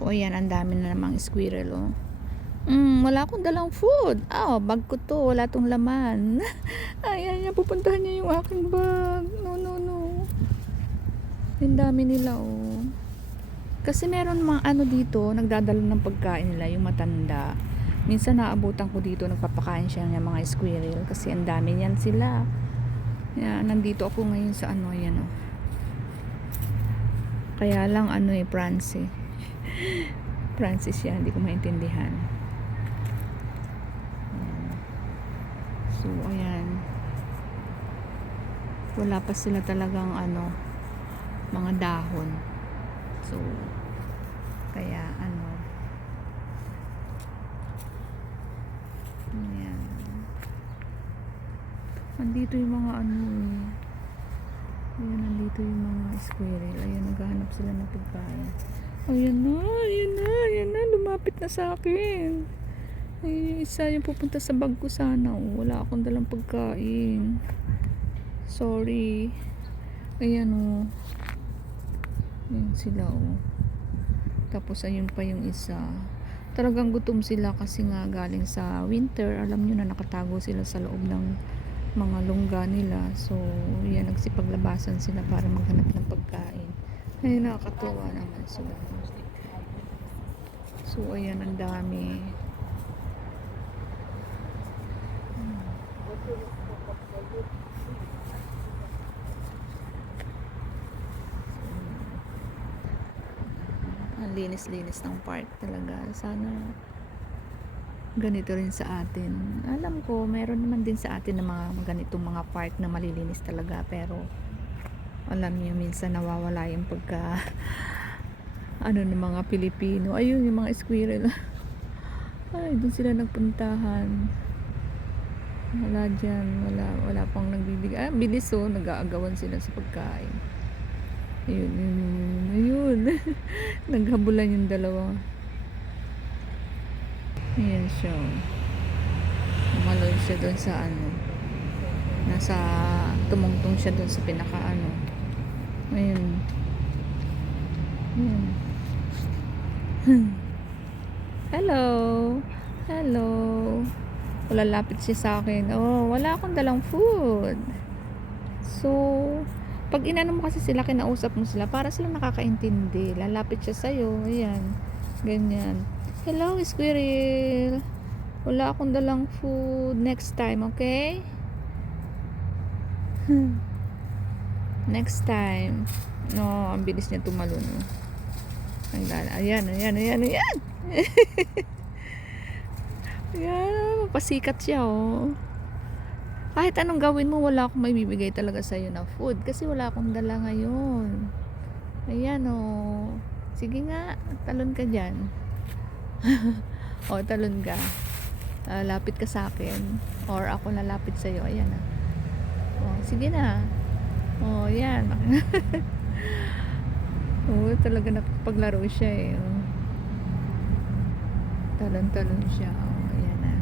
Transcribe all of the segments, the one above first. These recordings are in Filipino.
So ayan, ang dami na namang squirrel, oh. Wala akong dalang food. Bag ko to, wala tong laman. Ayan niya, pupuntahan niya yung aking bag. No, no, no. Ang dami nila, oh. Kasi meron mga ano dito, nagdadala ng pagkain nila, yung matanda. Minsan naabutan ko dito, nagpapakain siya ng mga squirrel kasi ang dami niyan sila. Yan, nandito ako ngayon sa ano, yan, oh. Kaya lang ano France. Francis yan, hindi ko maintindihan. So ayan, wala pa sila talagang ano, mga dahon. So kaya ano, ayan, nandito yung mga ano, ayan, nandito yung mga squirrel. Ayan, naghahanap sila ng pagkain. Ayan na, ayan na, ayan na, lumapit na sa akin. Ay, isa yung pupunta sa bag ko sana. Wala akong dalang pagkain. Sorry. Ayan, oh. Ayan sila, oh. Tapos ayun pa yung isa. Talagang gutom sila kasi nga galing sa winter. Alam nyo na, nakatago sila sa loob ng mga lungga nila. So yan, nagsipaglabasan sila para maghanap ng pagkain. Ay, nakakatuwa naman sila. So ayan, ang dami. Ang linis-linis ng park talaga. Sana ganito rin sa atin. Alam ko, meron naman din sa atin na mga ganitong mga park na malilinis talaga. Pero alam niyo, minsan nawawala yung pagka ano ng mga Pilipino. Ayun, yung mga squirrel. Ay, dun sila nagpuntahan. Wala dyan. Wala pang nagbibigay. Bilis, oh. Nag-aagawan sila sa pagkain. Ayun. Naghabulan yung dalawa. Ayan siya. Umaloy siya doon sa ano. Nasa tumungtong siya doon sa pinaka ano. Ayun. Ayan. Hello. Hello. Lalapit siya sa akin. Wala akong dalang food. So, pag inano mo kasi sila, kinausap mo sila, para sila nakakaintindi. Lalapit siya sa'yo. Ayan. Ganyan. Hello, squirrel. Wala akong dalang food. Next time, okay? Next time. No, ang bilis niya tumalon. Ayan. Ayan, pasikat siya, oh. Kahit anong gawin mo, wala akong maibibigay talaga sa'yo na food kasi wala akong dala ngayon. Ayan, oh. Sige nga, talon ka dyan. Talon ka. Lapit ka sa akin or ako lalapit sa'yo. Ayan, sige na. Yan. Talaga napaglaro siya, eh. Talon-talon siya. Ayan na.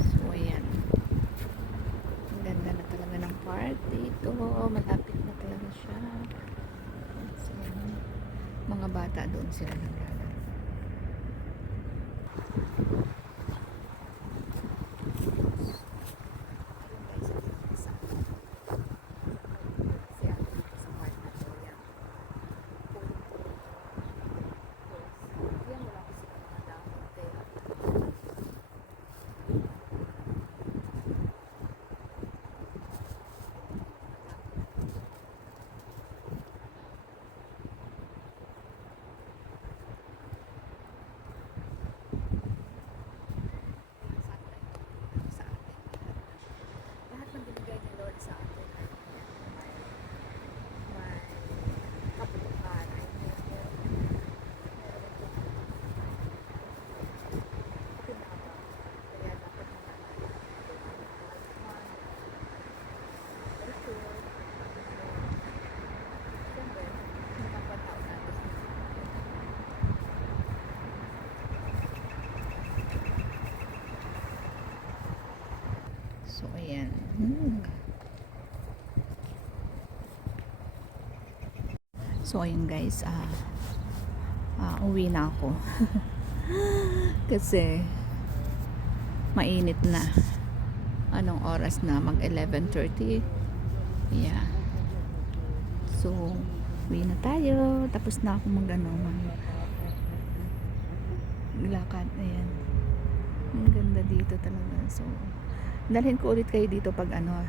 So ayan, ang ganda na talaga ng park dito. Malapit na talaga siya. So, mga bata doon sila naglalaro. So ayun guys, uwi na ako. Kasi mainit na. Anong oras na? Mag 11:30. Yeah. So uwi na tayo. Tapos na ako maglakad. Ayan. Ang ganda dito talaga. So dalhin ko ulit kayo dito pag ano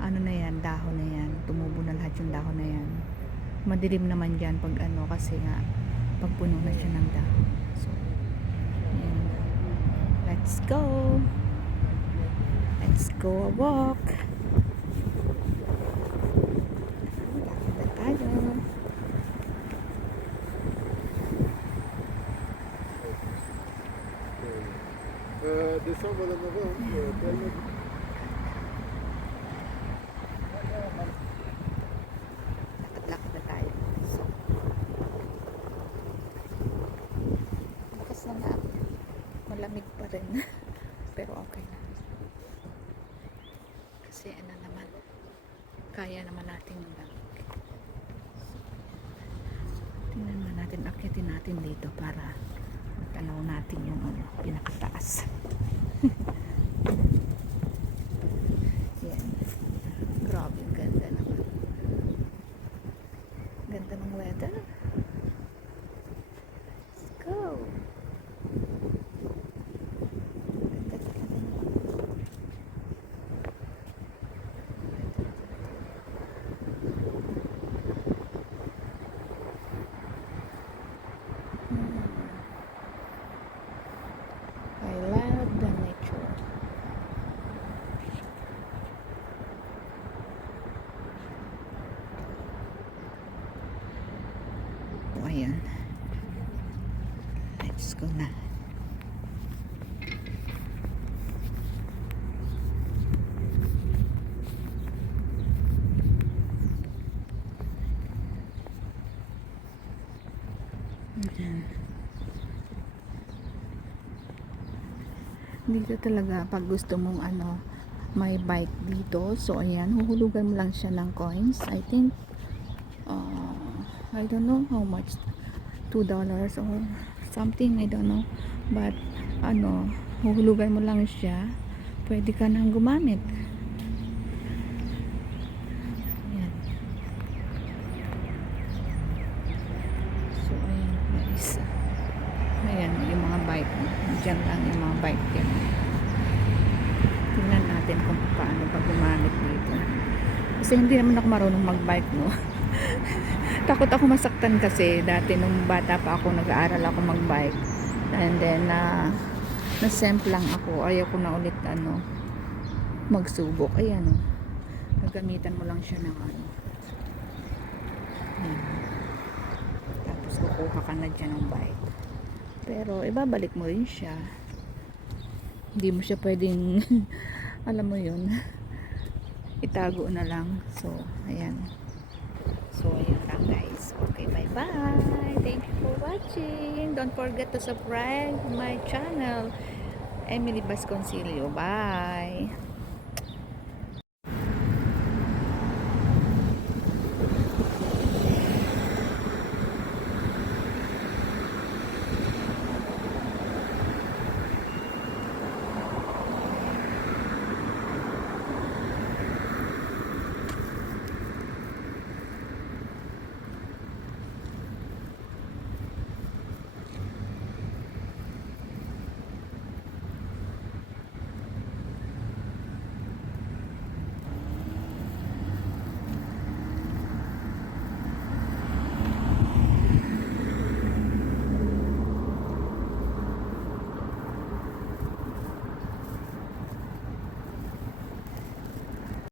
na yan, dahon na yan. Tumubo na lahat yung dahon na yan. Madilim naman dyan pag ano, kasi nga pag puno na siya ng dahon. So ayan. Let's go a walk. Lakad na tayo. Décembre à novembre, Lakad na tayo. So lakas na nga. Malamig pa rin. Pero okay na. Kasi ano naman, kaya naman natin yung lamig. Tingnan naman natin, akyatin natin dito para matanaw natin yung pinakataas. Yan. Grabe, ganda naman. Ganda ng weather. Let's go. Ganda talaga naman. I love the nature. O, ayan. Let's go na. Ayan. Dito talaga pag gusto mong may bike dito, so ayan, huhulugan mo lang siya ng coins. I think I don't know how much, $2 or something, I don't know, but huhulugan mo lang siya, pwede ka nang gumamit. Ayan. So ayan guys, ayan yung mga bike, dyan lang yung mga bike yan. Tingnan natin kung paano pa gumamit dito, kasi hindi naman ako marunong mag-bike, no. Takot ako masaktan kasi dati nung bata pa ako, nag-aaral ako mag-bike, and then na-semp lang ako, ayaw ko na ulit magsubok. Ayan, nagamitan mo lang siya ng ayan. Tapos kukuha ka na dyan ng bike, pero ibabalik mo rin siya, hindi mo siya pwedeng alam mo yun, itago na lang. So ayan. So ayan lang guys. Okay, bye bye. Thank you for watching. Don't forget to subscribe my channel, Emily Vasconcelio. Bye.